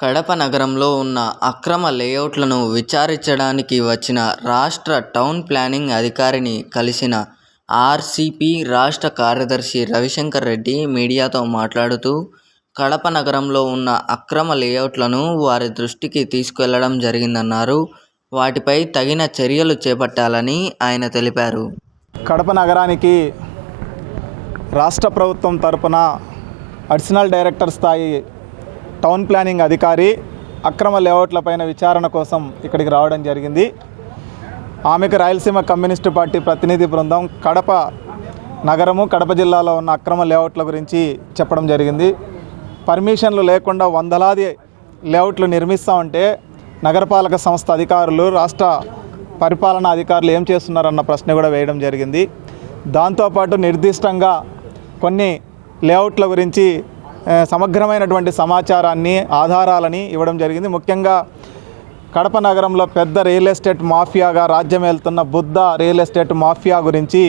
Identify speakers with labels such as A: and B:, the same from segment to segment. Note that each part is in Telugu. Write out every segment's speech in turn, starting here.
A: కడప నగరంలో ఉన్న అక్రమ లేఅవుట్లను విచారించడానికి వచ్చిన రాష్ట్ర టౌన్ ప్లానింగ్ అధికారిని కలిసిన ఆర్సీపీ రాష్ట్ర కార్యదర్శి రవిశంకర్ రెడ్డి మీడియాతో మాట్లాడుతూ కడప నగరంలో ఉన్న అక్రమ లేఅవుట్లను వారి దృష్టికి తీసుకెళ్ళడం జరిగిందన్నారు. వాటిపై తగిన చర్యలు చేపట్టాలని ఆయన తెలిపారు.
B: కడప నగరానికి రాష్ట్ర ప్రభుత్వం తరపున అడిషనల్ డైరెక్టర్ స్థాయి టౌన్ ప్లానింగ్ అధికారి అక్రమ లేఅవుట్లపైన విచారణ కోసం ఇక్కడికి రావడం జరిగింది. ఆమెకు రాయలసీమ కమ్యూనిస్టు పార్టీ ప్రతినిధి బృందం కడప నగరము కడప జిల్లాలో ఉన్న అక్రమ లేఅవుట్ల గురించి చెప్పడం జరిగింది. పర్మిషన్లు లేకుండా వందలాది లేఅవుట్లు నిర్మిస్తూ ఉంటే నగరపాలక సంస్థ అధికారులు రాష్ట్ర పరిపాలనా అధికారులు ఏం చేస్తున్నారన్న ప్రశ్న కూడా వేయడం జరిగింది. దాంతోపాటు నిర్దిష్టంగా కొన్ని లేఅవుట్ల గురించి సమగ్రమైనటువంటి సమాచారాన్ని ఆధారాలని ఇవ్వడం జరిగింది. ముఖ్యంగా కడప నగరంలో పెద్ద రియల్ ఎస్టేట్ మాఫియాగా రాజ్యం వెళ్తున్న బుద్ధ రియల్ ఎస్టేట్ మాఫియా గురించి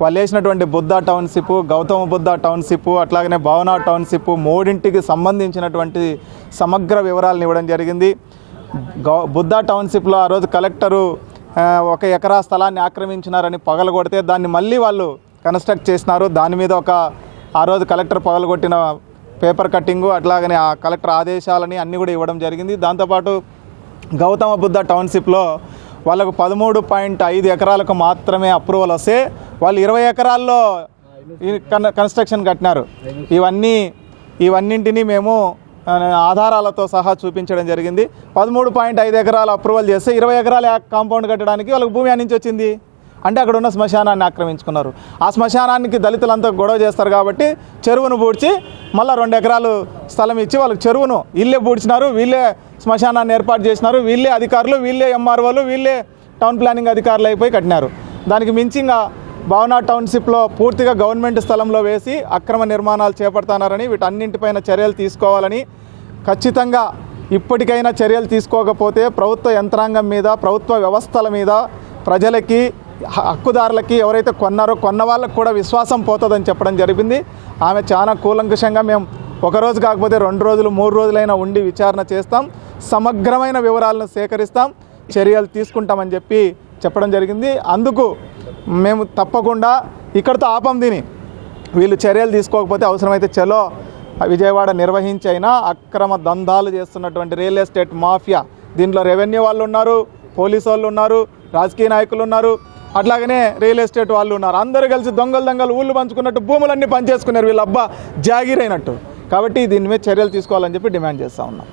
B: వాళ్ళు వేసినటువంటి బుద్ధ టౌన్షిప్ గౌతమ బుద్ధ టౌన్షిప్ అట్లాగనే భావన టౌన్షిప్ మూడింటికి సంబంధించినటువంటి సమగ్ర వివరాలను ఇవ్వడం జరిగింది. గౌ బుద్ధ టౌన్షిప్లో ఆ రోజు కలెక్టరు ఒక ఎకరా స్థలాన్ని ఆక్రమించినారని పగలగొడితే దాన్ని మళ్ళీ వాళ్ళు కన్స్ట్రక్ట్ చేసినారు. దాని మీద ఒక ఆ రోజు కలెక్టర్ పగలగొట్టిన పేపర్ కట్టింగు అట్లాగనే ఆ కలెక్టర్ ఆదేశాలని అన్నీ కూడా ఇవ్వడం జరిగింది. దాంతోపాటు గౌతమ బుద్ధ టౌన్షిప్లో వాళ్ళకు పదమూడు పాయింట్ ఐదు ఎకరాలకు మాత్రమే అప్రూవల్ వస్తే వాళ్ళు ఇరవై ఎకరాల్లో కన్ కన్స్ట్రక్షన్ కట్టినారు. ఇవన్నీ ఇవన్నింటినీ మేము ఆధారాలతో సహా చూపించడం జరిగింది. పదమూడు పాయింట్ ఐదు ఎకరాలు అప్రూవల్ చేస్తే ఇరవై ఎకరాల కాంపౌండ్ కట్టడానికి వాళ్ళకి భూమి నుంచి వచ్చింది. అంటే అక్కడ ఉన్న శ్మశానాన్ని ఆక్రమించుకున్నారు. ఆ శ్మశానానికి దళితులంతా గొడవ చేస్తారు కాబట్టి చెరువును పూడ్చి మళ్ళీ రెండు ఎకరాలు స్థలం ఇచ్చి వాళ్ళకి చెరువును వీళ్ళే పూడ్చినారు వీళ్ళే శ్మశానాన్ని ఏర్పాటు చేసినారు వీళ్ళే అధికారులు వీళ్ళే ఎంఆర్ఓలు వీళ్ళే టౌన్ ప్లానింగ్ అధికారులు అయిపోయి కట్టినారు. దానికి మించి ఇంకా భావనా టౌన్షిప్లో పూర్తిగా గవర్నమెంట్ స్థలంలో వేసి అక్రమ నిర్మాణాలు చేపడుతున్నారని వీటన్నింటిపైన చర్యలు తీసుకోవాలని ఖచ్చితంగా ఇప్పటికైనా చర్యలు తీసుకోకపోతే ప్రభుత్వ యంత్రాంగం మీద ప్రభుత్వ వ్యవస్థల మీద ప్రజలకి హక్కుదారులకి ఎవరైతే కొన్నారో కొన్న వాళ్ళకు కూడా విశ్వాసం పోతుందని చెప్పడం జరిగింది. ఆమె చాలా కూలంకుషంగా మేము ఒక రోజు కాకపోతే రెండు రోజులు మూడు రోజులైనా ఉండి విచారణ చేస్తాం. సమగ్రమైన వివరాలను సేకరిస్తాం. చర్యలు తీసుకుంటామని చెప్పి చెప్పడం జరిగింది. అందుకు మేము తప్పకుండా ఇక్కడితో ఆపం దీని వీళ్ళు చర్యలు తీసుకోకపోతే అవసరమైతే చలో విజయవాడ నిర్వహించైనా అక్రమ దందాలు చేస్తున్నటువంటి రియల్ ఎస్టేట్ మాఫియా. దీంట్లో రెవెన్యూ వాళ్ళు ఉన్నారు పోలీసు వాళ్ళు ఉన్నారు రాజకీయ నాయకులు ఉన్నారు. అట్లాగనే రియల్ ఎస్టేట్ వాళ్ళు ఉన్నారు. అందరూ కలిసి దొంగలు దొంగలు ఊళ్ళు పంచుకున్నట్టు భూములన్నీ పనిచేసుకున్నారు వీళ్ళ అబ్బా జాగీరైనట్టు. కాబట్టి దీని మీద చర్యలు తీసుకోవాలని చెప్పి డిమాండ్ చేస్తూ ఉన్నాం.